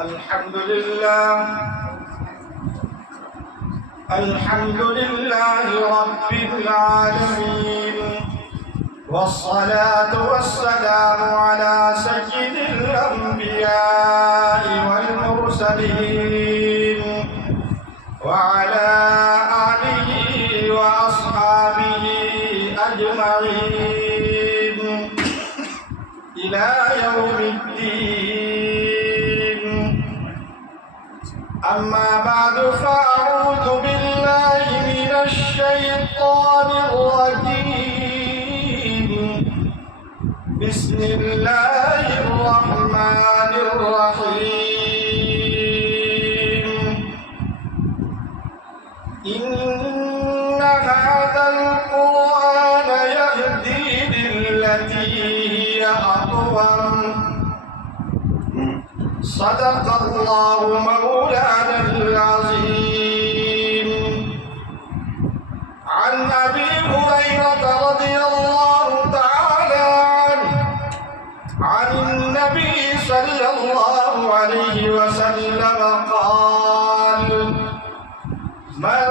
الحمد لله رب العالمين، والصلاة والسلام على سيد الأنبياء والمرسلين وعلى آله وأصحابه أجمعين إلى يوم الدين. أما بعد، فأعوذ بالله من الشيطان الرجيم. بسم الله الرحمن الرحيم. إن هذا القرآن يهدي للتي هي أقوم. صدق الله مولانا العظيم. عن أبي هريرة رضي الله تعالى عنه عن النبي صلى الله عليه وسلم قال: من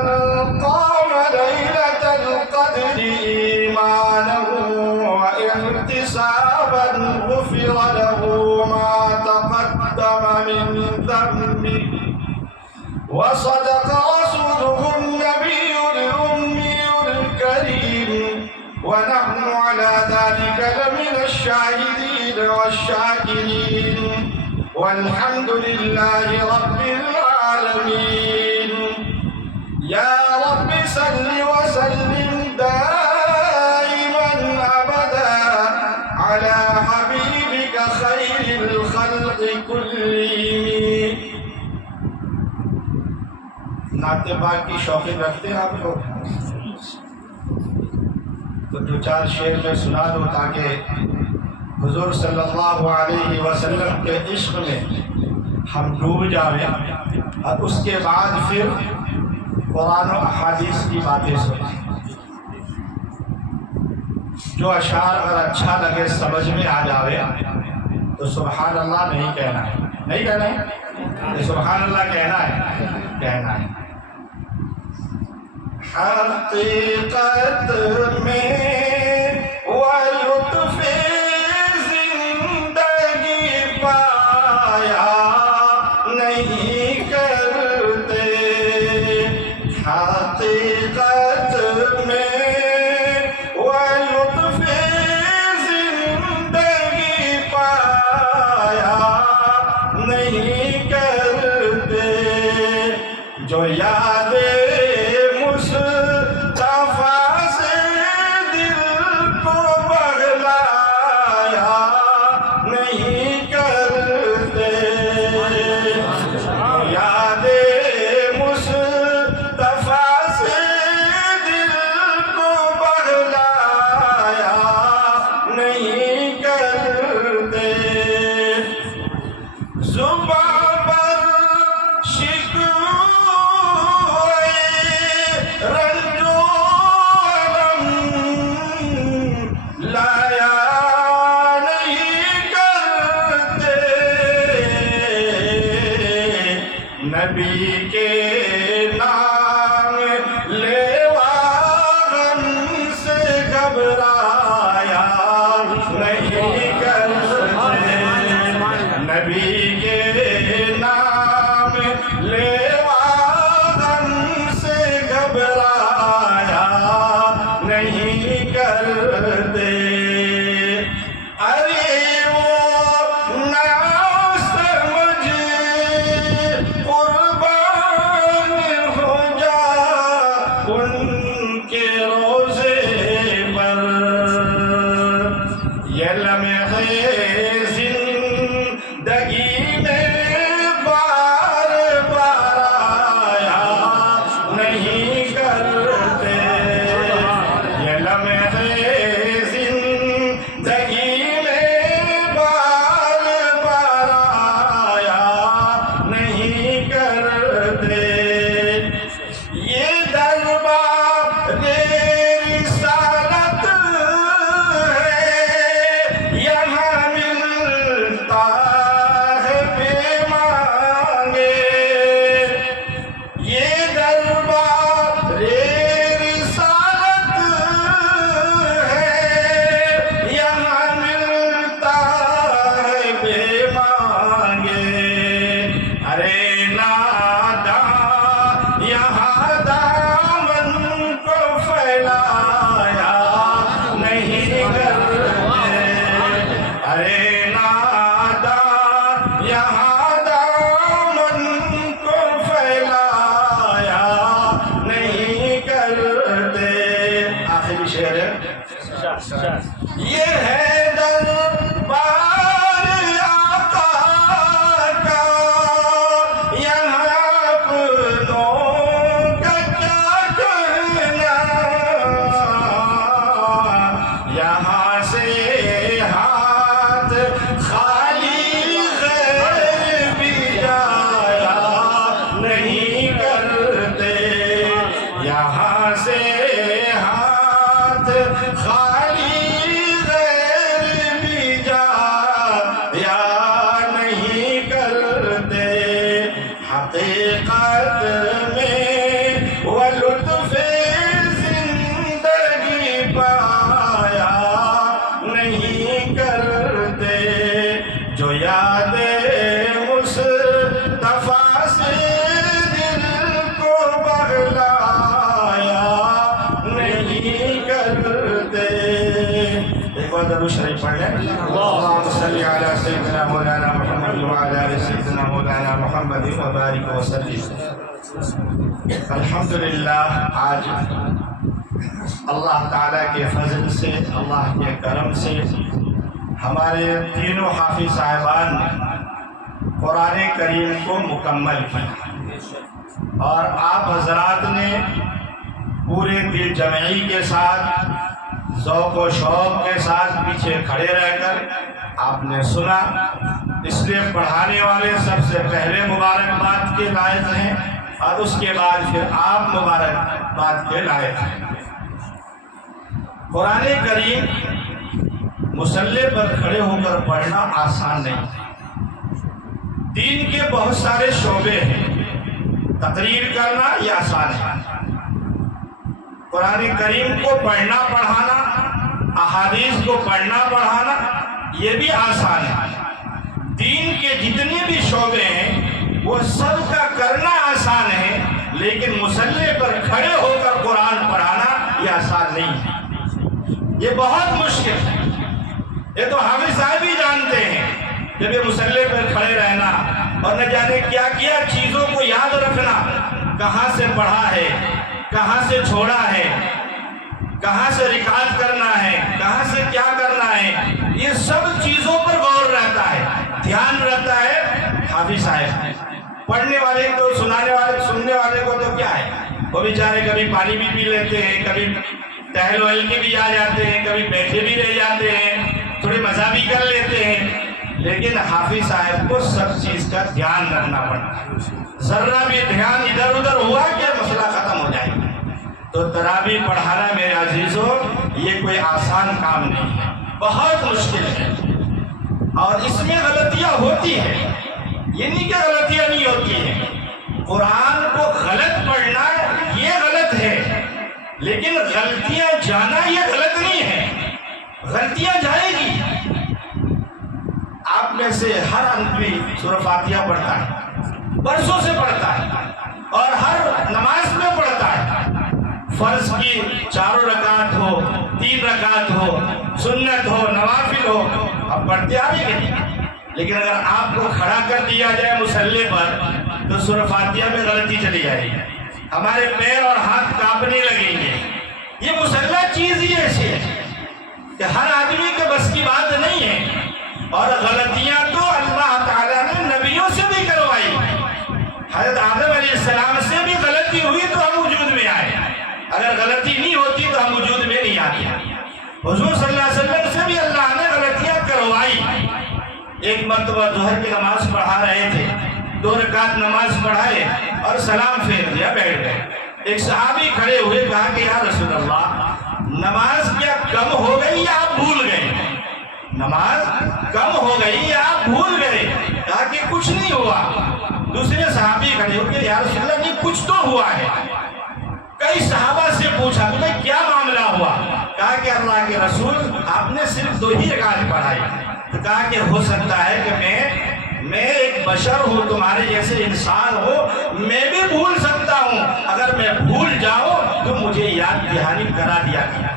قام ليلة القدر إيمانا واحتسابا غفر له ما تقدم من ذنبه. وصدق رسوله النبي الأمي الكريم، ونحن على ذلك لمن الشاهدين والشاكرين، والحمد لله رب العالمين. يا رب صل وسلم دائما أبدا على حبيبك خير الخلق كلهم. نعت پاک کی شوقین رکھتے ہیں آپ لوگ؟ تو دو چار شعر میں سنا دو تاکہ حضور صلی اللہ علیہ وسلم کے عشق میں ہم ڈوب جائیں، اور اس کے بعد پھر قرآن و احادیث کی باتیں سنیں. جو اشعار اگر اچھا لگے، سمجھ میں آ جاوے تو سبحان اللہ نہیں کہنا ہے، نہیں کہنا ہے، سبحان اللہ کہنا ہے، کہنا ہے. حقیقت میں وہ لطف زندگی پایا نہیں کرتے. حقیقت میں وہ لطف زندگی پایا نہیں کرتے. جو یاد نبی کے نام لیوا غم سے گھبرایا نہیں کرتے. نبی کے نام لیوا غم سے گھبرایا نہیں کرتے. زندگی میں یہاں دامن کو پھیلایا نہیں کرتے. آخری شعر ہے یہ ہے دربار آقا کا، یہاں اپنوں کا کیا کہنا، یہاں سے ہاتھ خالی غیر بھی جایا نہیں کرتے، یہاں سے ہاتھ خالی غیر بھی جایا نہیں کرتے. حقیقت میں وہ لطف زندگی پایا نہیں کرتے، جو یاد مصطفیٰ سے دل کو بہلایا نہیں کرتے. ایک بار درود شریف پڑھ لیں. اللہم صلی علی سیدنا مولانا محمد وعلی آل سیدنا مولانا محمد وبارک وسلم. الحمدللہ آج اللہ تعالیٰ کے فضل سے، اللہ کے کرم سے ہمارے تینوں حافظ صاحبان نے قرآن کریم کو مکمل کیا، اور آپ حضرات نے پورے دل جمعی کے ساتھ، ذوق و شوق کے ساتھ پیچھے کھڑے رہ کر آپ نے سنا. اس لیے پڑھانے والے سب سے پہلے مبارکباد کے لائق ہیں، اور اس کے بعد پھر آپ مبارکباد کے لائق ہیں. قرآن کریم مصلی پر کھڑے ہو کر پڑھنا آسان نہیں ہے. دین کے بہت سارے شعبے ہیں، تقریر کرنا یہ آسان ہے. قرآن کریم کو پڑھنا پڑھانا، احادیث کو پڑھنا پڑھانا یہ بھی آسان ہے. دین کے جتنے بھی شعبے ہیں وہ سب کا کرنا آسان ہے، لیکن مصلی پر کھڑے ہو کر قرآن پڑھانا یہ آسان نہیں ہے، یہ بہت مشکل ہے. یہ تو حافظ صاحب ہی جانتے ہیں، جب یہ مصلی پر کھڑے رہنا اور نہ جانے کیا کیا چیزوں کو یاد رکھنا، کہاں سے پڑھا ہے، کہاں سے چھوڑا ہے، کہاں سے رکعت کرنا ہے، کہاں سے کیا کرنا ہے، یہ سب چیزوں پر غور رہتا ہے، دھیان رہتا ہے حافظ صاحب. پڑھنے والے کو، سنانے والے، سننے والے کو تو کیا ہے، وہ بیچارے کبھی پانی بھی پی لیتے ہیں، کبھی ٹہل وہل کے بھی آ جاتے ہیں، کبھی بیٹھے بھی رہ جاتے ہیں، تھوڑی مزہ بھی کر لیتے ہیں. لیکن حافظ صاحب کو سب چیز کا دھیان رکھنا پڑتا ہے. ذرا بھی دھیان ادھر ادھر ہوا کہ مسئلہ ختم ہو جائے گا. تو تراویح پڑھانا میرے عزیزوں یہ کوئی آسان کام نہیں ہے، بہت مشکل ہے. اور اس میں غلطیاں ہوتی ہیں، یہ نہیں کہ غلطیاں نہیں ہوتی ہیں. قرآن کو غلط پڑھنا یہ غلط ہے، لیکن غلطیاں جانا یہ غلط نہیں ہے. غلطیاں جائے گی. آپ میں سے ہر آدمی سورہ فاتحہ پڑھتا ہے، برسوں سے پڑھتا ہے، اور ہر نماز میں پڑھتا ہے. فرض کی 4 رکعت ہو، 3 رکعت ہو، سنت ہو، نوافل ہو، اب پڑھتے آ رہے ہیں. لیکن اگر آپ کو کھڑا کر دیا جائے مصلی پر تو سورہ فاتحہ میں غلطی چلی جائے گی، ہمارے پیر اور ہاتھ کانپنے لگیں گے. یہ مصلی چیز ہی ایسی ہے کہ ہر آدمی کے بس کی بات نہیں ہے. اور غلطیاں تو اللہ تعالیٰ نے نبیوں سے بھی کروائی. حضرت آدم علیہ السلام سے بھی غلطی ہوئی تو ہم وجود میں آئے، اگر غلطی نہیں ہوتی تو ہم وجود میں نہیں آتے. حضور صلی اللہ علیہ وسلم سے بھی اللہ نے غلطیاں کروائی. ایک مرتبہ ظہر کی نماز پڑھا رہے تھے، 2 رکعت نماز پڑھائے اور سلام پھیر دیا، بیٹھ گئے. ایک صحابی کھڑے ہوئے، کہا کہ یا رسول اللہ نماز کیا کم ہو گئی یا آپ بھول گئے؟ نماز کم ہو گئی یا آپ بھول گئے؟ کہا کہ کچھ نہیں ہوا. دوسرے صحابی کھڑے ہو کہ یا رسول اللہ نہیں کچھ تو ہوا ہے. کئی صحابہ سے پوچھا کہ کیا معاملہ ہوا؟ کہا کہ اللہ کے رسول آپ نے صرف 2 ہی رکعت پڑھائی. تو کہا کہ ہو سکتا ہے کہ میں ایک بشر ہوں، تمہارے جیسے انسان ہوں، میں بھی بھول سکتا ہوں. اگر میں بھول جاؤں تو مجھے یاد دہانی کرا دیا گیا.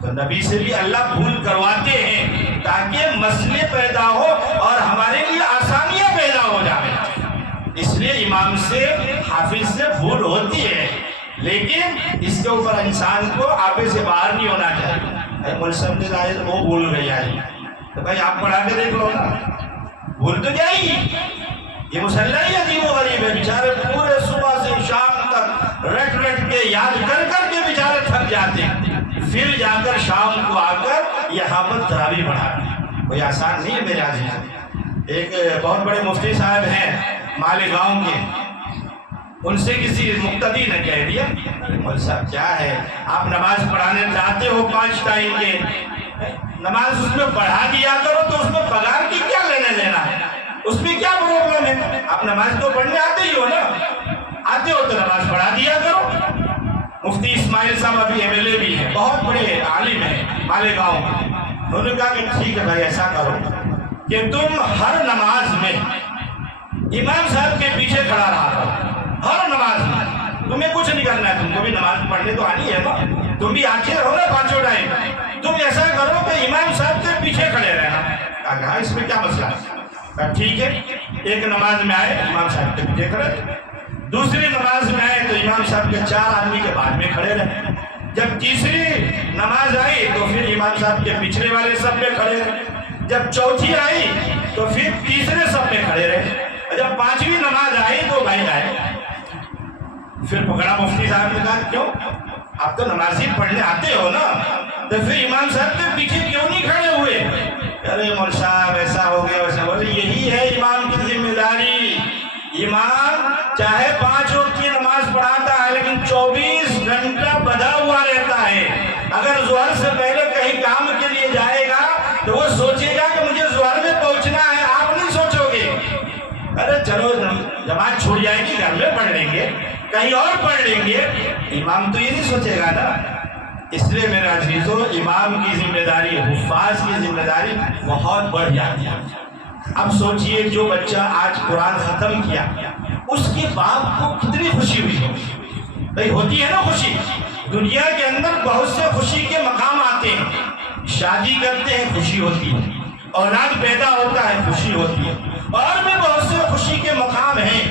تو نبی سے بھی اللہ بھول کرواتے ہیں تاکہ مسئلے پیدا ہو اور ہمارے لیے آسان لیکن اس کے اوپر انسان کو آپے سے باہر نہیں ہونا چاہیے. ملزم نے ظاہر وہ بھول گئی آئی تو بھائی آپ پڑھا کے دیکھ لو نا, بھول تو جائے گی. یہ مسلح ہی عجیب و غریب ہے, بیچارے پورے صبح سے شام تک رٹ رٹ کے یاد کر کر کے بیچارے تھک جاتے ہیں, پھر جا کر شام کو آ کر یہاں پر تراویح پڑھاتے. کوئی آسان نہیں ہے میرے عزیز. ایک بہت بڑے مفتی صاحب ہیں مالیگاؤں کے, ان سے کسی مقتدی نے کہہ دیا, مول صاحب کیا ہے آپ نماز پڑھانے جاتے ہو 5 ٹائم کے, نماز اس میں پڑھا دیا کرو تو اس میں پگار کی کیا لینے دینا ہے, اس میں کیا پرابلم ہے, آپ نماز تو پڑھنے آتے ہی ہو نا, آتے ہو تو نماز پڑھا دیا کرو. مفتی اسماعیل صاحب ابھی MLA بھی ہیں, بہت بڑے عالم ہیں مالیگاؤں میں. انہوں نے کہا کہ ٹھیک ہے بھائی ایسا کرو کہ تم ہر نماز میں امام صاحب کے پیچھے کھڑا رہا کرو, ہر نماز میں. تمہیں کچھ نہیں کرنا ہے, تم کو بھی نماز پڑھنے تو آنی ہے نا, تم بھی آتے رہو نا 5 ٹائم. تم ایسا کرو کہ امام صاحب کے پیچھے کھڑے رہنا. کہا اس میں کیا مسئلہ ہے؟ کہا ٹھیک ہے. ایک نماز میں آئے امام صاحب کے پیچھے کھڑے, دوسری نماز میں آئے تو امام صاحب کے 4 آدمی کے بعد میں کھڑے رہے. جب تیسری نماز آئی تو پھر امام صاحب کے پچھلے والے سب میں کھڑے رہے. جب چوتھی آئی تو پھر تیسرے سب میں کھڑے رہے. جب 5ویں نماز آئی تو بھائی آئے. پھر پکڑا مفتی صاحب نے, کہا کیوں آپ تو نمازی پڑھنے آتے ہو نا, تو پھر امام صاحب کے پیچھے کیوں نہیں کھڑے ہوئے؟ ارے مول صاحب ایسا ہو گیا ویسا. بولے یہی ہے امام کی ذمہ داری. امام چاہے 5 وقت کی نماز پڑھاتا ہے لیکن 24 گھنٹہ بندھا ہوا رہتا ہے. اگر ظہر سے پہلے کہیں کام کے لیے جائے گا تو وہ سوچے گا کہ مجھے ظہر میں پہنچنا ہے, آپ نہیں سوچو گے ارے چلو جماعت چھوڑ جائے گی گھر میں پڑھ لیں گے, کہیں اور پڑھ لیں گے. امام تو یہ نہیں سوچے گا نا. اس لیے میرے عزیزو, امام کی ذمہ داری, حفاظ کی ذمہ داری بہت بڑھ جاتی ہے. اب سوچئے جو بچہ آج قرآن ختم کیا اس کے باپ کو کتنی خوشی ہوئی ہوگی. بھئی ہوتی ہے نا خوشی. دنیا کے اندر بہت سے خوشی کے مقام آتے ہیں. شادی کرتے ہیں خوشی ہوتی ہے, اولاد پیدا ہوتا ہے خوشی ہوتی ہے, اور بھی بہت سے خوشی کے مقام ہیں.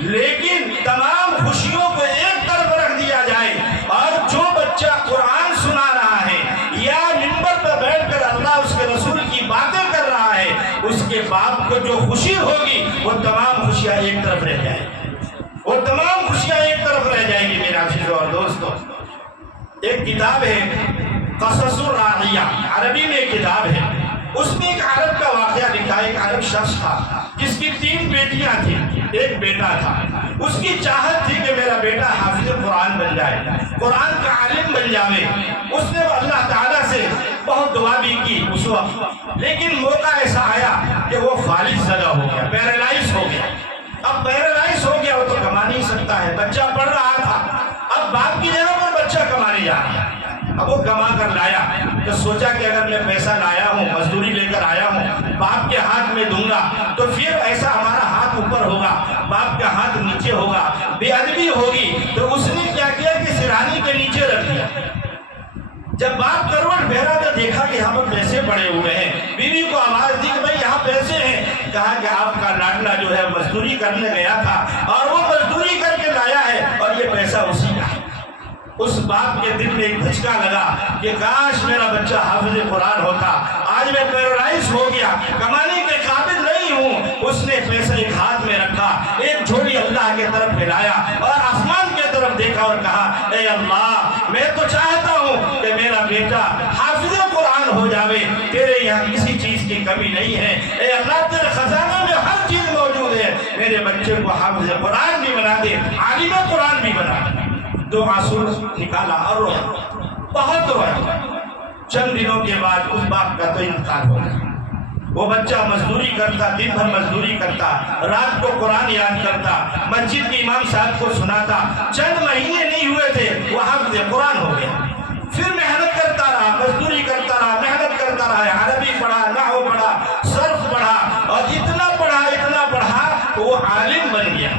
لیکن تمام خوشیوں کو ایک طرف رکھ دیا جائے اور جو بچہ قرآن سنا رہا ہے یا منبر پر بیٹھ کر اللہ اس کے رسول کی باتیں کر رہا ہے, اس کے باپ کو جو خوشی ہوگی وہ تمام خوشیاں ایک طرف رہ جائیں گی, وہ تمام خوشیاں ایک طرف رہ جائیں گی. میرے عزیزوں اور دوستوں, ایک کتاب ہے قصص الراعیہ, عربی میں ایک کتاب ہے. اس میں ایک عرب کا واقعہ لکھا ہے. ایک عرب شخص تھا جس کی 3 بیٹیاں تھیں, ایک بیٹا تھا. اس کی چاہت تھی کہ میرا بیٹا حافظ قرآن بن جائے, قرآن کا عالم بن جائے. اس نے اللہ تعالیٰ سے بہت دعا بھی کی اس وقت, لیکن موقع ایسا آیا کہ وہ فالج زدہ ہو گیا, پیرالائز ہو گیا. اب پیرالائز ہو گیا, وہ تو کما نہیں سکتا ہے. بچہ پڑھ رہا تھا, اب باپ کی جگہ پر بچہ کمانے جا رہا ہے. اب وہ کما کر لایا تو سوچا کہ اگر میں پیسہ لایا ہوں, مزدوری لے کر آیا ہوں, باپ کے ہاتھ میں دوں گا تو پھر ایسا ہمارا ہاتھ اوپر ہوگا, باپ کا ہاتھ نیچے ہوگا, بے ادبی ہوگی. تو اس نے کیا کیا کہ سرہانی کے نیچے رکھ دیا. جب باپ کروٹ پھیرا تو دیکھا کہ یہاں پر پیسے پڑے ہوئے ہیں. بیوی کو آواز دی کہ بھائی یہاں پیسے ہیں. کہا کہ آپ کا لاڈلا جو ہے مزدوری کرنے گیا تھا اور وہ مزدوری کر کے لایا ہے اور یہ پیسہ اسی کا ہے. اس باپ کے دل میں ایک دھچکا لگا کہ کاش میرا بچہ حافظ قرآن ہوتا. آج میں پیرالائز ہو گیا, کمانے کے قابل نہیں ہوں. اس نے پیسہ ایک ہاتھ میں رکھا, ایک جھولی اللہ کی طرف پھیلایا اور آسمان کی طرف دیکھا اور کہا اے اللہ, میں تو چاہتا ہوں کہ میرا بیٹا حافظ قرآن ہو جاوے. تیرے یہاں کسی چیز کی کمی نہیں ہے. اے اللہ, تیرے خزانے میں ہر چیز موجود ہے. میرے بچے کو حافظ قرآن بھی بنا دے, عالم قرآن بھی بنا دے. 2 آنسو نکالا اور رویا, بہت رویا. چند دنوں کے بعد اس باپ کا تو انتقال ہو گیا. وہ بچہ مزدوری کرتا, دن بھر مزدوری کرتا, رات کو قرآن یاد کرتا, مسجد کے امام صاحب کو سناتا. چند مہینے نہیں ہوئے تھے وہ حافظ قرآن ہو گیا. پھر محنت کرتا رہا, مزدوری کرتا رہا, محنت کرتا رہا, عربی پڑھا, نحو پڑھا, صرف پڑھا, اور اتنا پڑھا کہ وہ عالم بن گیا.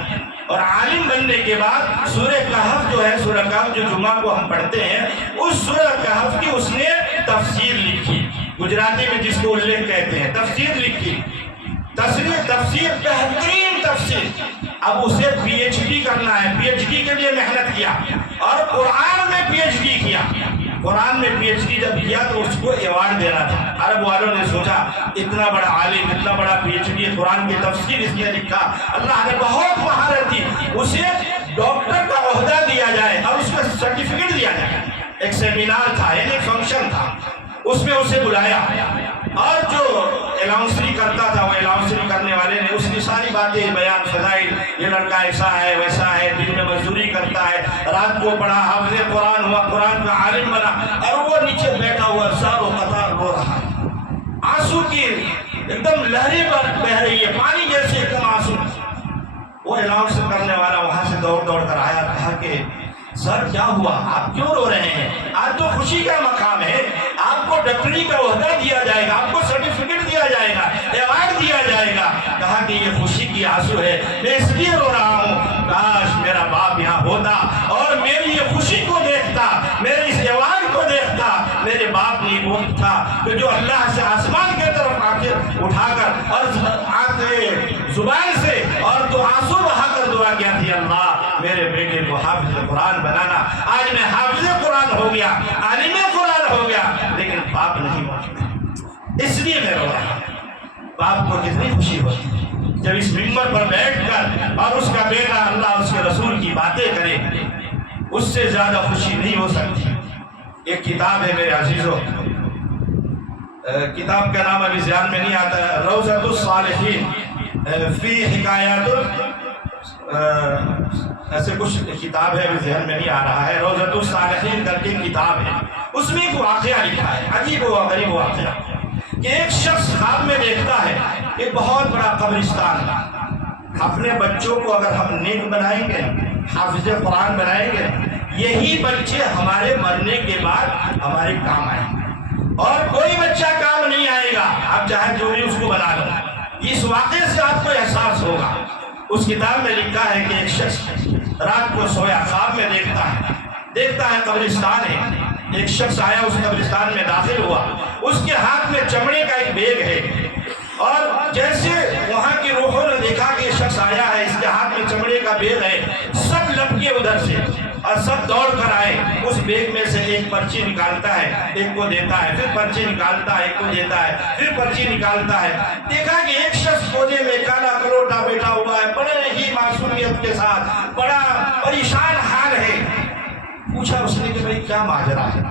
اور عالم بننے کے بعد سورہ کہف جو ہے, سورہ کہف جو جمعہ کو ہم پڑھتے ہیں, اس سورہ کہف کی اس نے تفسیر لکھی. گجراتی میں جس کو اللیکھ کہتے ہیں, تفسیر لکھی. تفسیر بہترین تفسیر. اب اسے PhD کرنا ہے, PhD کے لیے محنت کیا. اور قرآن میں پی ایچ ڈی کیا. قرآن میں پی ایچ ڈی جب کیا تو اس کو ایوارڈ دینا تھا. عرب والوں نے سوچا اتنا بڑا عالم, اتنا بڑا پی ایچ ڈی, قرآن کی تفسیر اس نے لکھا, اللہ نے بہت مہارت دی, اسے ڈاکٹر کا عہدہ دیا جائے اور اس کا سرٹیفکیٹ دیا جائے. ایک سیمینار تھا, ایک فنکشن تھا, اس میں اسے بلایا اور جو الاؤنسری کرتا تھا وہ الاؤنسری کرنے والے نے اس کی ساری باتیں بیان, فضائل, یہ لڑکا ایسا ہے ویسا ہے, دن میں مزدوری کرتا ہے, رات کو پڑھا, حافظ قرآن ہوا, قرآن کا عالم بنا, اور وہ نیچے بیٹھا ہوا سار و قطار رو رہا ہے, آنسو کی ایک دم لہریں بہ رہی ہے, پانی جیسے ایک دم آنسو. وہ الاؤنس کرنے والا وہاں سے دوڑ دوڑ کر آیا, کہا کہ سر کیا ہوا, آپ کیوں رو رہے ہیں, آج تو خوشی کا مقام ہے, آپ کو ڈاکٹری کا عہدہ دیا جائے گا, آپ کو سرٹیفکیٹ دیا جائے گا, ایوارڈ دیا جائے گا. کہا کہ یہ خوشی کی آنسو ہے, میں اس لیے رو رہا ہوں, کاش میرا باپ یہاں ہوتا اور میری یہ خوشی کو دیکھتا, میرے اس ایوارڈ کو دیکھتا. میرے باپ نے وہ تھا کہ جو اللہ سے آسمان کی طرف آ کے اٹھا کر اور زبان سے اور تو آنسو بہا کر دعا کیا تھی, اللہ میرے بیٹے کو حافظ قرآن بنانا. آج میں حافظ قرآن ہو گیا, عالم قرآن ہو گیا, لیکن باپ نہیں پہنچا, اس لیے میں رو رہا ہوں. باپ کو کتنی خوشی ہوتی جب اس ممبر پر بیٹھ کر اور اس کا بیٹا اللہ اس کے رسول کی باتیں کرے, اس سے زیادہ خوشی نہیں ہو سکتی. ایک کتاب ہے میرے عزیزوں, کتاب کا نام ابھی ذہن میں نہیں آتا ہے, روضۃ الصالحین فی حکایات, ایسے کچھ کتاب ہے, ابھی ذہن میں نہیں آ رہا ہے. روضۃ الصالحین کر کے کتاب ہے, اس میں ایک واقعہ لکھا ہے, عجیب و غریب واقعہ, کہ ایک شخص خواب میں دیکھتا ہے ایک بہت بڑا قبرستان. اپنے بچوں کو اگر ہم نیک بنائیں گے, حافظ قرآن بنائیں گے, یہی بچے ہمارے مرنے کے بعد ہمارے کام آئیں گے, اور کوئی بچہ کام نہیں آئے گا, آپ چاہے جو بھی اس کو بنا لو. اس واقعے سے آپ کو احساس ہوگا. اس کتاب میں لکھا ہے کہ ایک شخص رات کو سویا, خواب میں دیکھتا ہے قبرستان ہے. ایک شخص آیا, اس قبرستان میں داخل ہوا, اس کے ہاتھ میں چمڑے کا ایک بیگ ہے, اور جیسے وہاں کی روحوں نے دیکھا کہ یہ شخص آیا ہے, اس کے ہاتھ میں چمڑے کا بیگ ہے, سب لپکے ادھر سے اور سب دوڑ کر آئے. اس بیگ میں سے ایک پرچی نکالتا ہے, ایک کو دیتا ہے, پھر پرچی نکالتا ہے, ایک کو دیتا ہے, پھر پرچی نکالتا ہے. دیکھا کہ ایک شخص کونے میں کالا کلوٹا بیٹھا ہوا ہے, بڑے ہی معصومیت کے ساتھ, بڑا پریشان حال ہے. پوچھا اس نے کہ بھئی کیا ماجرا ہے؟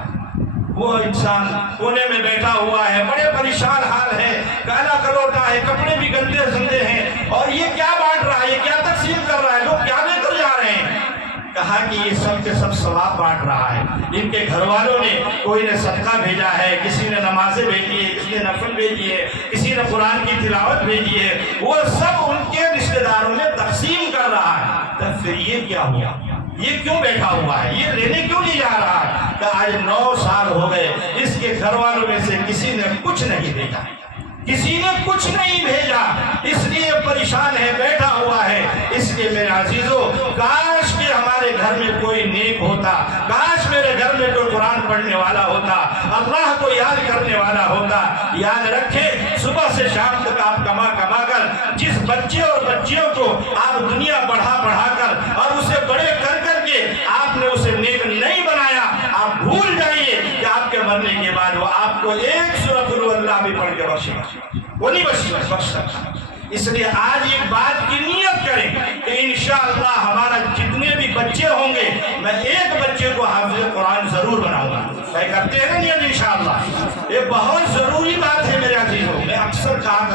وہ انسان کونے میں بیٹھا ہوا ہے, بڑے پریشان حال ہے, کالا کلوٹا ہے, کپڑے بھی گندے سندے ہیں, اور یہ کیا بانٹ رہا ہے, یہ کیا تقسیم کر رہا ہے, لوگ کیا لے کر جا رہے ہیں؟ کہا کہ یہ سب کے سب ثواب بانٹ رہا ہے. ان کے گھر والوں نے, کوئی نے صدقہ بھیجا ہے, کسی نے نمازیں بھیجی ہے, کسی نے نفل بھیجی ہے, کسی نے قرآن کی تلاوت بھیجی ہے, وہ سب ان کے رشتہ داروں میں تقسیم کر رہا ہے. تب پھر یہ کیا ہوا, یہ کیوں بیٹھا ہوا ہے, یہ لینے کیوں نہیں جا رہا ہے؟ کہ آج 9 سال ہو گئے, اس کے گھر والوں میں سے کسی نے کچھ نہیں بھیجا, کسی نے کچھ نہیں بھیجا, اس لیے پریشان ہے, بیٹھا ہوا ہے. اس لیے میرے عزیزوں, کاش کہ ہمارے گھر میں کوئی نیک ہوتا, کاش میرے گھر میں کوئی قرآن پڑھنے والا ہوتا, اللہ کو یاد کرنے والا ہوتا. یاد رکھیں, صبح سے شام تک آپ کما کر جس بچے اور بچیوں کو آپ دنیا پڑھا کر اور اسے بڑے کر کے آپ نے اسے نیک نہیں بنایا, آپ بھول جائیے کہ آپ کے مرنے کے بعد وہ آپ کو ایک سورۃ اللہ بھی پڑھ کے بخشے گا, وہ نہیں بخش سکتا. اس لیے آج ایک بات کی نیت کریں کہ انشاءاللہ ہمارا جتنے بھی بچے ہوں گے, میں ایک بچے کو حافظ قرآن ضرور بناؤں گا. میں کرتے ہیں نا نیت انشاءاللہ, یہ بہت ضروری بات ہے میرے عزیزوں. میں اکثر کہا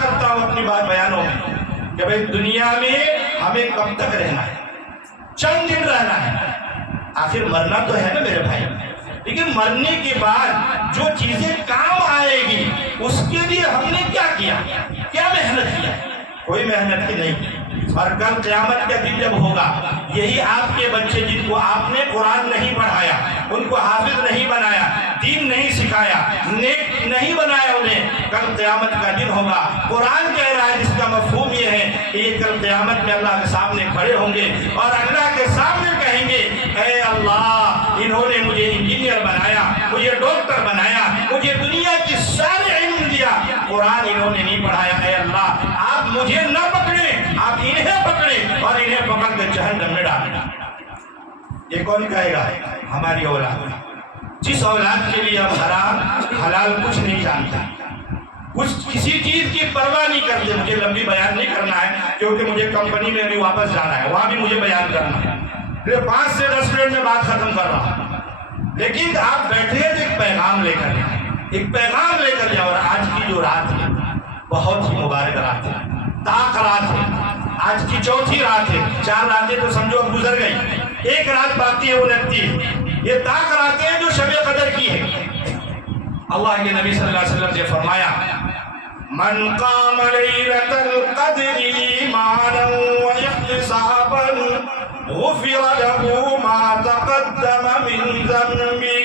کرتا ہوں اپنی بات بیانوں میں کہ بھئی دنیا میں ہمیں کب تک رہنا ہے, چند دن رہنا ہے, آخر مرنا تو ہے نا میرے بھائی, لیکن مرنے کے بعد جو چیزیں کام آئے گی اس کے لیے ہم نے کیا محنت کیا؟ کوئی محنت کی نہیں. اور کل قیامت کا دن جب ہوگا, یہی آپ کے بچے جن کو آپ نے قرآن نہیں پڑھایا, ان کو حافظ نہیں بنایا, دین نہیں سکھایا, نیک نہیں بنایا انہیں, کل قیامت کا دن ہوگا. قرآن کہہ رہا ہے, جس کا مفہوم یہ ہے کہ یہ کل قیامت میں اللہ کے سامنے کھڑے ہوں گے اور اللہ کے سامنے کہیں گے, اے اللہ, انہوں نے مجھے انجینئر بنایا, مجھے ڈاکٹر بنایا, مجھے دنیا کی سارے علم دیا, قرآن انہوں نے نہیں پڑھایا. اے اللہ, آپ مجھے نہ پکڑیں, آپ انہیں پکڑیں اور انہیں پکڑ کے جہنم میں ڈالیں. یہ کون کہے گا؟ ہماری اولاد، جس اولاد کے لیے ہم حرام حلال کچھ نہیں جانتے، کسی چیز کی پرواہ نہیں کرتے۔ مجھے لمبی بیان نہیں کرنا ہے کیونکہ مجھے کمپنی میں بھی واپس جانا ہے، وہاں بھی مجھے بیان کرنا ہے، 5 سے 10 منٹ میں بات ختم کر رہا ہوں۔ لیکن آپ بیٹھے تو ایک پیغام لے کر جائیں، ایک پیغام لے کر جائیں۔ اور آج کی جو رات ہے بہت ہی مبارک رات ہے، طاق رات ہے، آج کی چوتھی رات ہے، 4 راتیں تو سمجھو اب گزر گئی، ایک رات باقی ہے وہ لگتی ہے۔ یہ طاق راتیں ہیں جو شب قدر کی ہے۔ اللہ کے نبی صلی اللہ علیہ وسلم نے فرمایا من قام لیلۃ القدر ایمانا واحتسابا غفر له ما تقدم من ذنبه۔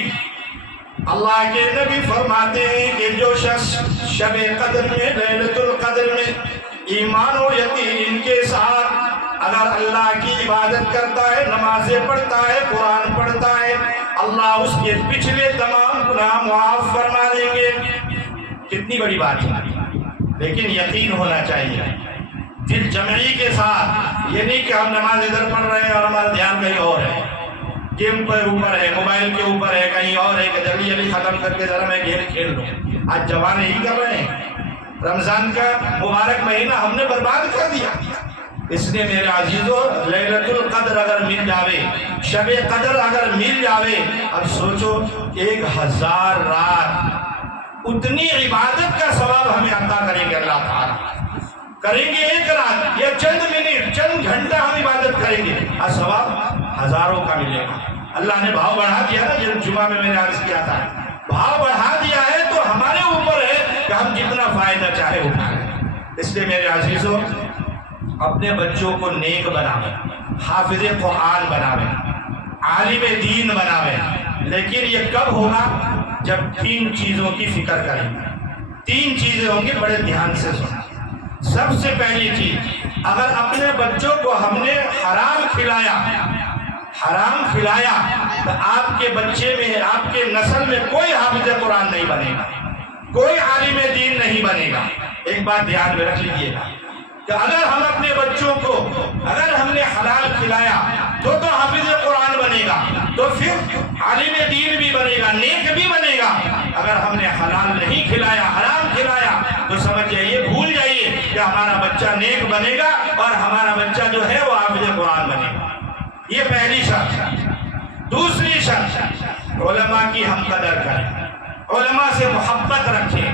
اللہ کے نبی فرماتے ہیں کہ جو شخص شب قدر میں لیلۃ القدر میں ایمان و یقین کے ساتھ اگر اللہ کی عبادت کرتا ہے، نمازیں پڑھتا ہے، قرآن پڑھتا ہے، اللہ اس کے پچھلے تمام گناہ معاف فرما دیں گے۔ کتنی بڑی بات ہے، لیکن یقین ہونا چاہیے دل جمعی کے ساتھ۔ یہ نہیں کہ ہم نماز ادھر پڑھ رہے ہیں اور ہمارا دھیان کہیں اور ہے، گیم پر اوپر ہے، موبائل کے اوپر ہے، کہیں اور ہے کہ جلدی جلدی ختم کر کے ذرا میں گیم کھیل لوں۔ آج جوان یہی کر رہے ہیں، رمضان کا مبارک مہینہ ہم نے برباد کر دیا۔ اس نے میرے عزیزو لیلۃ القدر اگر مل جاوے، شب قدر اگر مل جاوے، اب سوچو 1000 رات اتنی عبادت کا ثواب ہمیں عطا کریں گے اللہ تعالیٰ، کریں گے ایک رات یا چند منٹ چند گھنٹہ ہم عبادت کریں گے اور ثواب ہزاروں کا ملے گا۔ اللہ نے بھاؤ بڑھا دیا نا، جب جمعہ میں نے عرض کیا تھا، بھاؤ بڑھا دیا ہے تو ہمارے اوپر ہے کہ ہم جتنا فائدہ چاہے اٹھائیں۔ اس لیے میرے عزیزو اپنے بچوں کو نیک بناویں، حافظ قرآن بناویں، عالم دین بناویں، لیکن یہ کب ہوگا؟ جب 3 چیزوں کی فکر کریں گے۔ 3 چیزیں ہوں گی، بڑے دھیان سے سنیں۔ سب سے پہلی چیز، اگر اپنے بچوں کو ہم نے حرام کھلایا تو آپ کے بچے میں، آپ کے نسل میں کوئی حافظ قرآن نہیں بنے گا، کوئی عالم دین نہیں بنے گا۔ ایک بات دھیان میں رکھ لیجیے گا کہ اگر ہم اپنے بچوں کو اگر ہم نے حلال کھلایا تو حافظ قرآن بنے گا، تو پھر عالم دین بھی بنے گا، نیک بھی بنے گا۔ اگر ہم نے حلال نہیں کھلایا، حرام کھلایا، تو سمجھ جائیے، بھول جائیے کہ ہمارا بچہ نیک بنے گا اور ہمارا بچہ جو ہے وہ حافظ قرآن بنے گا۔ یہ پہلی شرط۔ دوسری شرط، علماء کی ہم قدر کریں، علماء سے محبت رکھیں،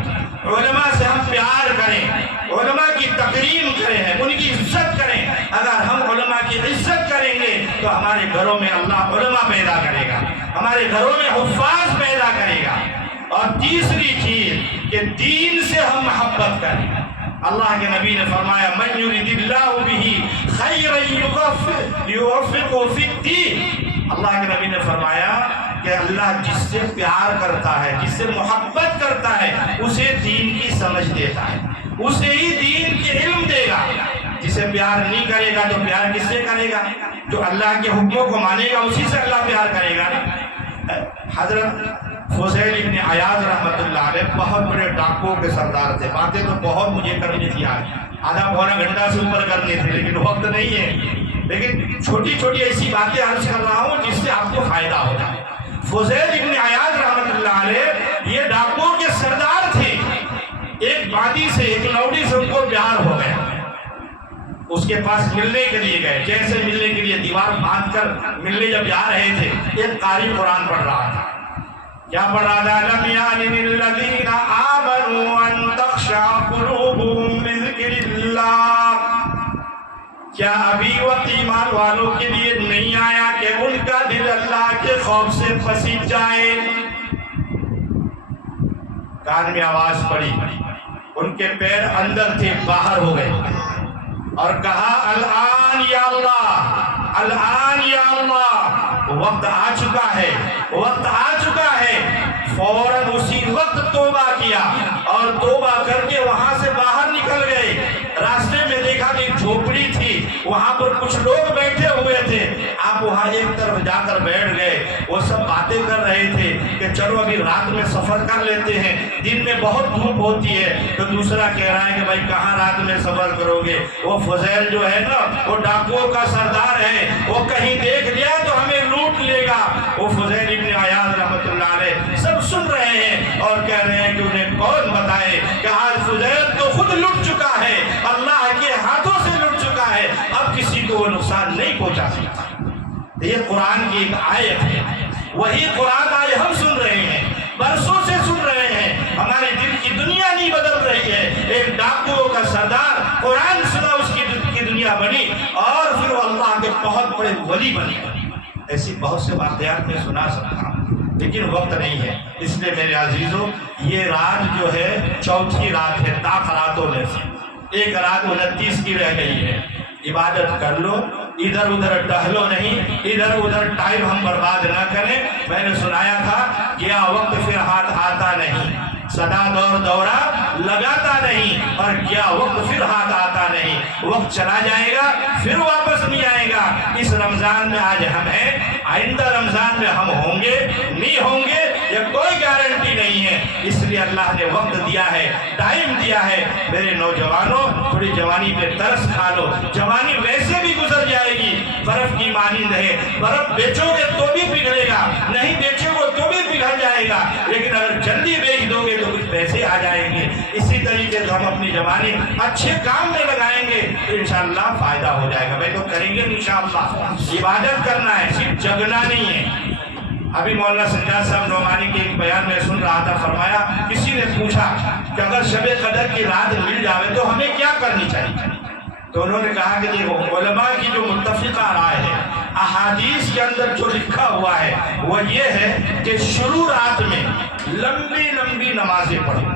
علماء سے ہم پیار کریں، علماء کی تکریم کریں، ان کی عزت کریں۔ اگر ہم علماء کی عزت کریں گے تو ہمارے گھروں میں اللہ علماء پیدا کرے گا، ہمارے گھروں میں حفاظ پیدا کرے گا۔ اور تیسری چیز کہ دین سے ہم محبت کریں۔ اللہ کے نبی نے فرمایا من یرید اللہ بہ خیرا یوفقہ فی الدین۔ اللہ کے نبی نے فرمایا کہ اللہ جس سے پیار کرتا ہے، جس سے محبت کرتا ہے، اسے دین کی سمجھ دیتا ہے، اسے ہی دین کے علم دے گا۔ جسے پیار نہیں کرے گا تو پیار کس سے کرے گا؟ جو اللہ کے حکموں کو مانے گا اسی سے اللہ پیار کرے گا۔ حضرت فضیل ابن عیاض رحمۃ اللہ علیہ بہت بڑے ڈاکوؤں کے سردار تھے۔ باتیں تو بہت مجھے کرنی تھی، آدھا پونا گھنٹہ سے اوپر کرنی تھی، لیکن وقت نہیں ہے۔ لیکن چھوٹی چھوٹی ایسی باتیں عرض کر رہا ہوں جس سے آپ کو فائدہ ہو جائے۔ فضیل ابن عیاض رحمۃ اللہ علیہ یہ ڈاکوؤں کے سردار تھے۔ ایک بادی سے، ایک لوڈی سے ان کو پیار ہو گیا، اس کے پاس ملنے کے لیے گئے۔ جیسے ملنے کے لیے دیوار باندھ کر ملنے جب جا رہے تھے، ایک قاری قرآن پڑھ رہا تھا۔ کیا پڑھ رہا تھا؟ لم یعن للذین آمنوا ان تخشع قلوبهم لذکر اللہ۔ کیا ابھی وقت ایمان والوں کے لیے نہیں آیا کہ ان کا دل اللہ کے خوف سے پسیج جائے؟ کان میں آواز پڑی، ان کے پیر اندر تھے، باہر ہو گئے، اور کہا الآن یا اللہ، الآن یا اللہ، وقت آ چکا ہے، وقت آ چکا ہے۔ فوراً اسی وقت توبہ کیا اور توبہ کر کے وہاں سے باہر نکل گئے۔ راستے میں دیکھا کہ ایک جھوپڑی تھی، وہاں پر کچھ لوگ بیٹھے ہوئے تھے۔ آپ وہاں ایک طرف جا کر بیٹھ گئے، وہ سب باتیں کر رہے تھے کہ چلو ابھی رات میں سفر کر لیتے ہیں، دن میں بہت دھوپ ہوتی ہے۔ تو دوسرا کہہ رہا ہے کہ بھائی کہاں رات میں سفر کرو گے، وہ فضیل جو ہے نا وہ ڈاکوؤں کا سردار ہے، وہ کہیں دیکھ لیا تو ہمیں لوٹ لوٹ لے گا۔ وہ فضیل ابن عیاض رحمۃ اللہ علیہ سب سن رہے ہیں اور کہہ رہے ہیں کہ انہیں کون بتائے کہ آج فضیل تو خود لٹ چکا ہے، اللہ کے ہاتھوں سے لٹ چکا ہے، اب کسی کو وہ نقصان نہیں پہنچا سکتا۔ یہ قرآن کی ایک آیت ہے، وہی قرآن آج ہم سن رہے ہیں، برسوں سے سن رہے ہیں، ہمارے دل کی دنیا نہیں بدل رہی ہے۔ ایک ڈاکوؤں کا سردار قرآن سنا، اس کی دنیا بنی اور پھر وہ اللہ کے بہت بڑے ولی بنے۔ ایسی بہت سے واقعات میں سنا سکتا ہوں لیکن وقت نہیں ہے، اس لیے میرے عزیزوں یہ رات جو ہے چوتھی رات ہے طاق راتوں میں سے، ایک رات 29 کی رہ گئی ہے۔ عبادت کر لو، ادھر ادھر ٹہلو نہیں، ادھر ادھر ٹائم ہم برباد نہ کریں۔ میں نے سنایا تھا گیا وقت پھر ہاتھ آتا نہیں، سدا دور دورہ لگاتا نہیں، اور گیا وقت پھر ہاتھ آتا نہیں۔ وقت چلا جائے گا پھر واپس نہیں آئے گا۔ اس رمضان میں آج ہم ہیں، آئندہ رمضان میں ہم ہوں گے نہیں ہوں گے یہ کوئی گارنٹی نہیں ہے، اس لیے اللہ نے وقت دیا ہے، ٹائم دیا ہے۔ میرے نوجوانوں تھوڑی جوانی پہ ترس کھا لو، جوانی ویسے بھی گزر جائے گی، برف کی مانند ہے، برف بیچو گے تو بھی پگھلے گا، نہیں بیچو گے تو بھی پگھل جائے گا، لیکن اگر جلدی بیچ دو گے تو کچھ پیسے آ جائیں گے۔ اسی طریقے سے ہم اپنی جوانی اچھے کام میں لگائیں گے تو انشاءاللہ فائدہ ہو جائے گا۔ میں تو کریں گے انشاءاللہ، عبادت کرنا ہے، صرف جگنا نہیں ہے۔ ابھی مولانا سجاد صاحب نعمانی کے ایک بیان میں سن رہا تھا، فرمایا کسی نے پوچھا کہ اگر شب قدر کی رات مل جاوے تو ہمیں کیا کرنی چاہیے؟ تو انہوں نے کہا کہ دیکھو علماء کی جو متفقہ رائے ہے، احادیث کے اندر جو لکھا ہوا ہے وہ یہ ہے کہ شروع رات میں لمبی لمبی نمازیں پڑھو،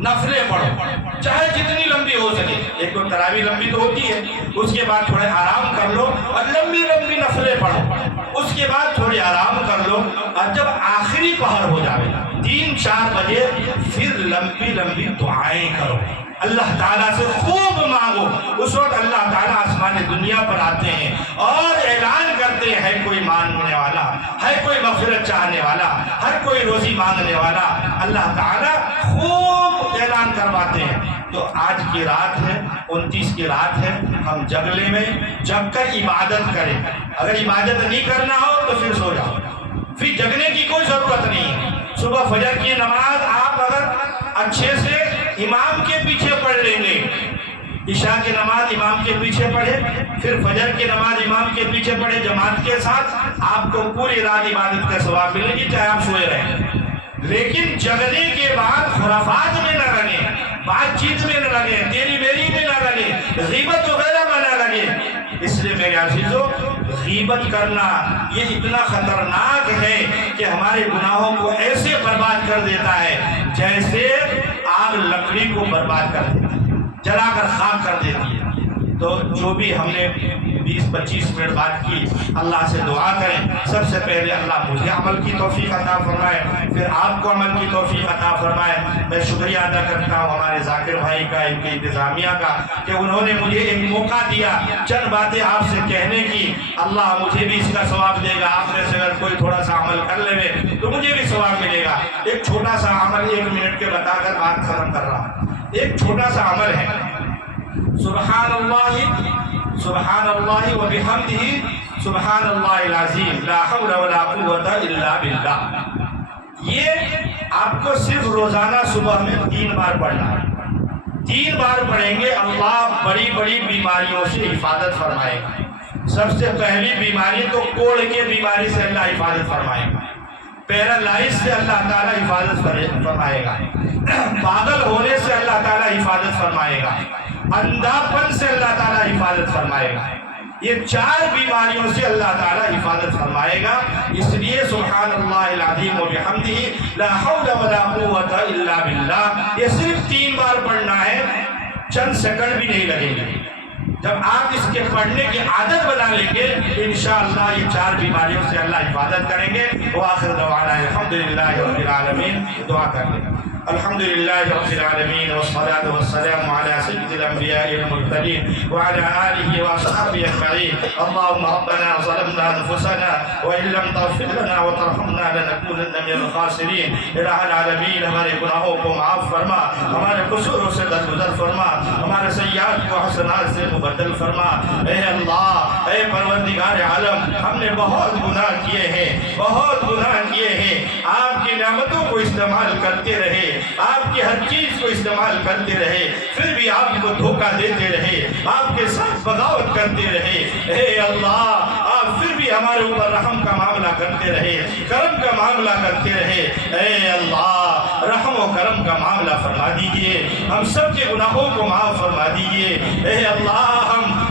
نفلیں پڑھو، چاہے جتنی لمبی ہو سکے۔ ایک تو تراویح لمبی تو ہوتی ہے، اس کے بعد تھوڑے آرام کر لو اور لمبی لمبی نفلیں پڑھو، اس کے بعد تھوڑی آرام کر لو، اور جب آخری پہر ہو جائے 3-4 بجے پھر لمبی لمبی دعائیں کرو، اللہ تعالیٰ سے خوب مانگو۔ اس وقت اللہ تعالیٰ آسمان دنیا پر آتے ہیں اور اعلان کرتے ہیں ہے کوئی مانگنے والا، ہے کوئی مغفرت چاہنے والا، ہر کوئی روزی مانگنے والا، اللہ تعالیٰ خوب اعلان کرواتے ہیں۔ تو آج کی رات ہے، 29 کی رات ہے، ہم جگلے میں جگ کر عبادت کریں۔ اگر عبادت نہیں کرنا ہو تو پھر سو جاؤ، پھر جگنے کی کوئی ضرورت نہیں ہے۔ صبح فجر کی نماز آپ اگر اچھے سے امام کے پیچھے پڑھ لیں گے، عشاء کی نماز امام کے پیچھے پڑھے، پھر فجر کی نماز امام کے پیچھے پڑھے جماعت کے ساتھ، آپ کو پوری رات عبادت کا ثواب ملے گی چاہے آپ سوئے رہیں۔ لیکن جگنے کے بعد خرافات میں نہ لگے، بات چیت میں نہ لگے، تیری میری میں نہ لگے، غیبت وغیرہ میں نہ لگے۔ اس لیے میرے عزیزوں غیبت کرنا یہ اتنا خطرناک ہے کہ ہمارے گناہوں کو ایسے برباد کر دیتا ہے جیسے آگ لکڑی کو برباد کر دیتی ہے، جلا کر خاک کر دیتی ہے۔ تو جو بھی ہم نے 20-25 منٹ بات کی، اللہ سے دعا کریں سب سے پہلے اللہ مجھے عمل کی توفیق عطا فرمائے، پھر آپ کو عمل کی توفیق عطا فرمائے۔ میں شکریہ ادا کرتا ہوں ہمارے ذاکر بھائی کا، ان کی انتظامیہ کا، کہ انہوں نے مجھے ایک موقع دیا چند باتیں آپ سے کہنے کی۔ اللہ مجھے بھی اس کا ثواب دے گا، آپ میں سے اگر کوئی تھوڑا سا عمل کر لے تو مجھے بھی ثواب ملے گا۔ ایک چھوٹا سا عمل 1 منٹ کے بتا کر بات ختم کر رہا ہوں۔ ایک چھوٹا سا عمل ہے، سبحان اللہ و بحمدہ سبحان اللہ العظیم لا حول ولا قوت الا باللہ۔ یہ آپ کو صرف روزانہ صبح میں 3 بار پڑھنا ہے۔ 3 بار پڑھیں گے، اللہ بڑی بڑی بیماریوں سے حفاظت فرمائے گا۔ سب سے پہلی بیماری تو کوڑ کے بیماری سے اللہ حفاظت فرمائے گا، پیرالائز سے اللہ تعالیٰ حفاظت فرمائے گا، پاگل ہونے سے اللہ تعالیٰ حفاظت فرمائے گا، اندھا پن سے اللہ تعالیٰ حفاظت فرمائے گا۔ یہ 4 بیماریوں سے اللہ تعالیٰ حفاظت فرمائے گا۔ اس لیے سبحان اللہ العظیم و بحمدہ لا حول ولا قوت الا باللہ یہ صرف 3 بار پڑھنا ہے، چند سیکنڈ بھی نہیں لگیں گے۔ جب آپ اس کے پڑھنے کی عادت بنا لیں گے انشاءاللہ یہ 4 بیماریوں سے اللہ حفاظت کریں گے۔ وآخر دعوانا الحمدللہ رب العالمین۔ دعا کر لیں۔ الحمدللہ رب العالمین والصلاة والسلام على سید الانبیاء المرسلین وعلى آلہ وصحبہ اجمعین۔ اللہم ربنا ظلمنا انفسنا وإن لم تغفر لنا وترحمنا لنکونن من الخاسرین۔ الہ العالمین ہمارے گناہوں کو معاف فرما، ہمارے قصوروں سے درگزر فرما، ہمارے سیئات کو محسنات سے مبدل فرما۔ اے اللہ، اے پروردگار عالم، ہم نے بہت گناہ کیے ہیں، بہت گناہ کیے ہیں، آپ کی نعمتوں کو استعمال کرتے رہے، آپ کی ہر چیز کو استعمال کرتے رہے، پھر بھی آپ کو دھوکہ دیتے رہے، آپ کے ساتھ بغاوت کرتے رہے۔ اے اللہ، آپ پھر بھی ہمارے اوپر رحم کا معاملہ کرتے رہے، کرم کا معاملہ کرتے رہے۔ اے اللہ، رحم و کرم کا معاملہ فرما دیجئے، ہم سب کے گناہوں کو معاف فرما دیجئے۔ اے اللہ،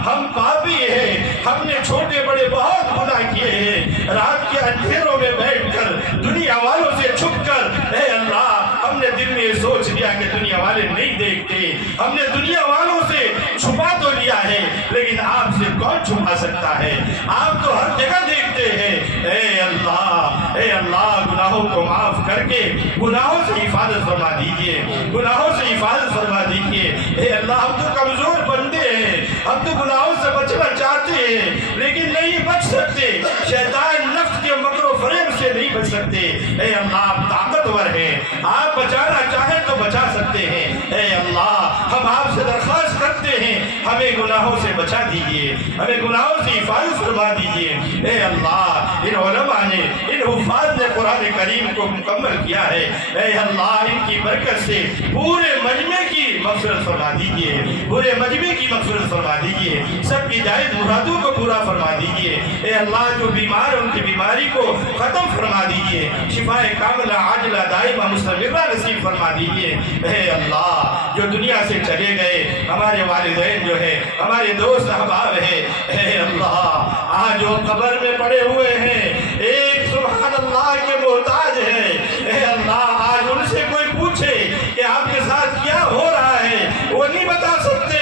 ہم پاپی ہیں، ہم نے چھوٹے بڑے بہت گناہ کیے ہیں، رات کے اندھیروں میں بیٹھ کر دنیا والوں سے چھپ کر، اے اللہ، ہم نے دل میں یہ سوچ لیا کہ دنیا والے نہیں دیکھتے، ہم نے دنیا والوں سے چھپا تو لیا ہے، لیکن آپ سے کون چھپا سکتا ہے؟ آپ تو ہر جگہ دیکھتے ہیں۔ اے اللہ، گناہوں کو معاف کر کے گناہوں سے حفاظت فرما دیجئے، گناہوں سے حفاظت فرما دیجئے۔ اے اللہ، ہم تو کمزور بندے ہیں، ہم تو گناہوں سے بچنا چاہتے ہیں لیکن نہیں بچ سکتے، شیطان نفس کے مکر و فریب سے نہیں بچ سکتے۔ اے اللہ، آپ طاقتور ہیں، آپ بچانا چاہیں تو بچا سکتے ہیں۔ اے اللہ، ہم آپ سے درخواست کرتے ہیں، ہمیں گناہوں سے بچا دیجئے، ہمیں گناہوں سے حفاظت فرما دیجئے۔ اے اللہ، ان علماء نے، ان حفاظ نے قرآن کریم کو مکمل کیا ہے، اے اللہ، ان کی برکت سے پورے مجمع کی مغفرت فرما دیجئے، پورے مجمع کی مغفرت فرما دیجئے، سب کی جائز مرادوں کو پورا فرما دیجئے۔ اے اللہ، جو بیمار ان کی بیماری کو ختم فرما دیجئے، شفاء کاملہ عاجلہ دائمہ مستمرہ نصیب فرما دیجئے۔ اے اللہ، جو دنیا سے چلے گئے ہمارے والدین جو ہے، ہمارے دوست احباب ہیں، اے اللہ، آج وہ قبر میں پڑے ہوئے ہیں، ایک سبحان اللہ کے محتاج ہیں۔ اے اللہ، آج ان سے کوئی پوچھے کہ آپ کے ساتھ کیا ہو رہا ہے، وہ نہیں بتا سکتے۔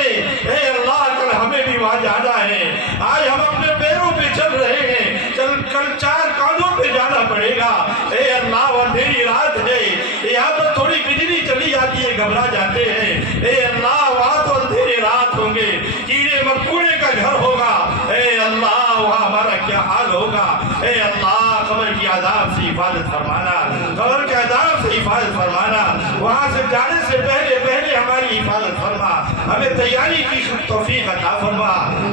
اے اللہ، کل ہمیں بھی وہاں جانا ہے، آج ہم اپنے پیروں پہ چل رہے ہیں، کل چار کانوں پہ جانا پڑے گا۔ اے اللہ، وہ اندھیری رات ہے، یہاں پر تھوڑی بجلی چلی جاتی ہے، گھبرا جاتے ہیں۔ اے اللہ، وہاں تو اندھیرے رات ہوں گے، کیڑے مکوڑے کا گھر ہوگا۔ اے اللہ، وہاں ہمارا کیا حال ہوگا؟ اے اللہ، قبر کی عذاب سے حفاظت فرمانا، قبر کے عذاب سے حفاظت فرمانا، وہاں سے جانے سے پہلے ہماری حفاظت فرما، ہمیں تیاری کی توفیق عطا فرما۔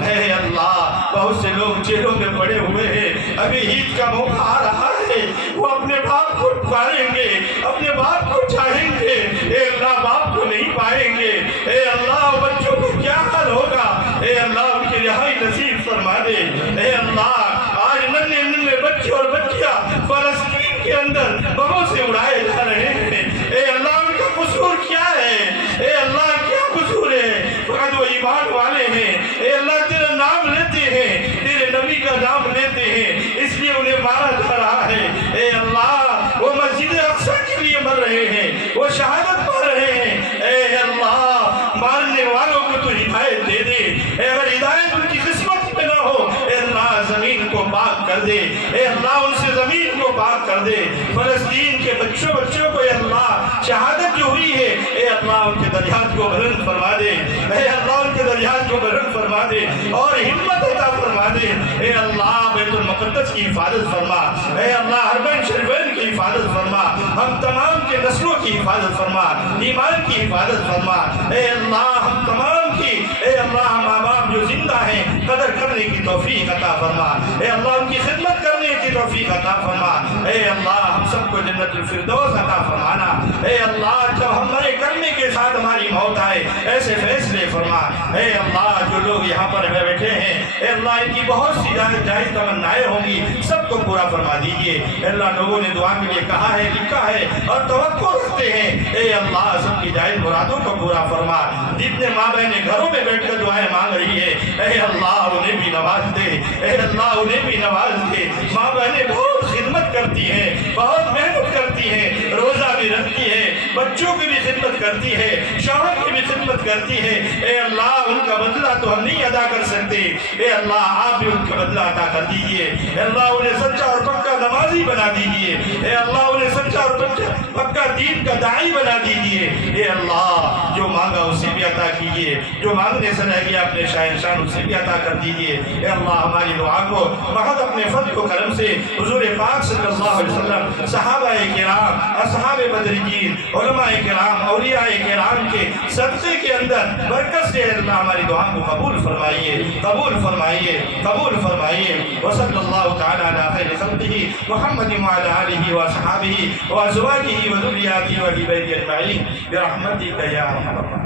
اے اللہ، بہت سے لوگ جیلوں میں پڑے ہوئے ہیں، ابھی عید کا موقع آ رہا ہے، وہ اپنے باپ کو پکاریں گے، اپنے باپ کو چاہیں گے، اے اللہ، باپ کو نہیں پائیں گے۔ اے اللہ، بچوں کو کیا حال ہوگا؟ اے اللہ، ان کی رہائی نصیب فرما دے۔ اے اللہ، آج ننھے بچے اور بچیاں فلسطین کے اندر بموں سے اڑائے جا رہے ہیں۔ اے اللہ، ان کا قصور کیا ہے؟ اے اللہ، کیا قصور ہے؟ فقط وہ ایمان والے ہیں۔ اے اللہ، تیرا نام لیتے ہیں، تیرے نبی کا نام لیتے ہیں، اس لیے انہیں مارا جا رہا ہے۔ اے اللہ، وہ مسجد اقصی کے لیے مر رہے ہیں، وہ شہادت پا رہے ہیں۔ اے اللہ، مارنے والوں کو تو ہدایت دے دے۔ اے اگر ہدایت ان کی قسمت میں نہ ہو، اے اللہ، زمین کو پاک کر دے۔ اے اللہ، ان سے زمین کو پاک کر دے۔ فلسطین کے بچوں کو اے اللہ، شہادت جو ہوئی ہے، اے اللہ، ان کے درجات کو بلند فرما دے۔ اے اللہ، ان کے درجات کو بلند فرما دے اور ہمت عطا فرما دے۔ اے اللہ، بیت المقدس کی حفاظت فرما۔ اے اللہ، حرمین شریفین کی حفاظت فرما، ہم تمام کے نسلوں کی حفاظت فرما، ایمان کی حفاظت فرما۔ اے اللہ، ہم تمام کی، اے اللہ، ماں باپ جو زندہ ہیں قدر کرنے کی توفیق عطا فرما۔ اے اللہ، ان کی خدمت کرنے کی توفیق عطا فرما۔ اے اللہ، ہم سب کو جنت الفردوس عطا فرمانا۔ اے اللہ، جب ہمارے کرنے کے ساتھ ہماری موت آئے، ایسے فیصلے فرما۔ اے اللہ، جو لوگ یہاں پر بیٹھے ہیں، اے اللہ، ان کی بہت سی جائز تمنائیں ہوں گی، سب کو پورا فرما دیجئے۔ اے اللہ، لوگوں نے دعا کے لیے کہا ہے، لکھا ہے اور توقع رکھتے ہیں، اے اللہ، سب کی جائز مرادوں کو پورا فرما۔ جتنے ماں بہنیں گھروں میں بیٹھ کر دعائیں مانگ رہی ہے، اے اللہ، انہیں بھی نواز دے۔ اے اللہ، انہیں بھی نواز دے۔ ماں بہنیں بہت خدمت کرتی ہیں، بہت محنت کرتی ہیں، روزہ بھی رکھتی ہے، بچوں کی بھی خدمت کرتی ہے، شوہر کی بھی خدمت کرتی ہے۔ اے اللہ، ان کا بدلہ تو ہم نہیں ادا کر سکتے، اے اللہ، آپ بھی ان کا بدلہ ادا کر دیجئے۔ اے اللہ، انہیں سچا اور پکا نمازی بنا دیجئے۔ اے اللہ، انہیں سچا اور پکا دین کا داعی بنا دیجئے۔ اے اللہ، جو مانگا اسے بھی عطا کیجیے، جو مانگنے سے رہ گیا اپنے شاہنشاہ اسے بھی عطا کر دیجیے۔ اے اللہ ہماری دعا کو بہت اپنے فضل و کرم سے حضور پاک صلی اللہ علیہ وسلم، صحابہ کرام، اصحاب بدرین، علماء کرام، اولیاء کرام کے صدقے کے اندر برکت سے اللہ ہماری دعا کو قبول فرمائیے، قبول فرمائیے، قبول فرمائیے۔ وصلی اللہ تعالی علی خیر خلقہ محمد وعلی آلہ وصحابہ وازواجہ وذریاتہ واہل بیتہ اجمعین برحمتک یا ارحم الراحمین۔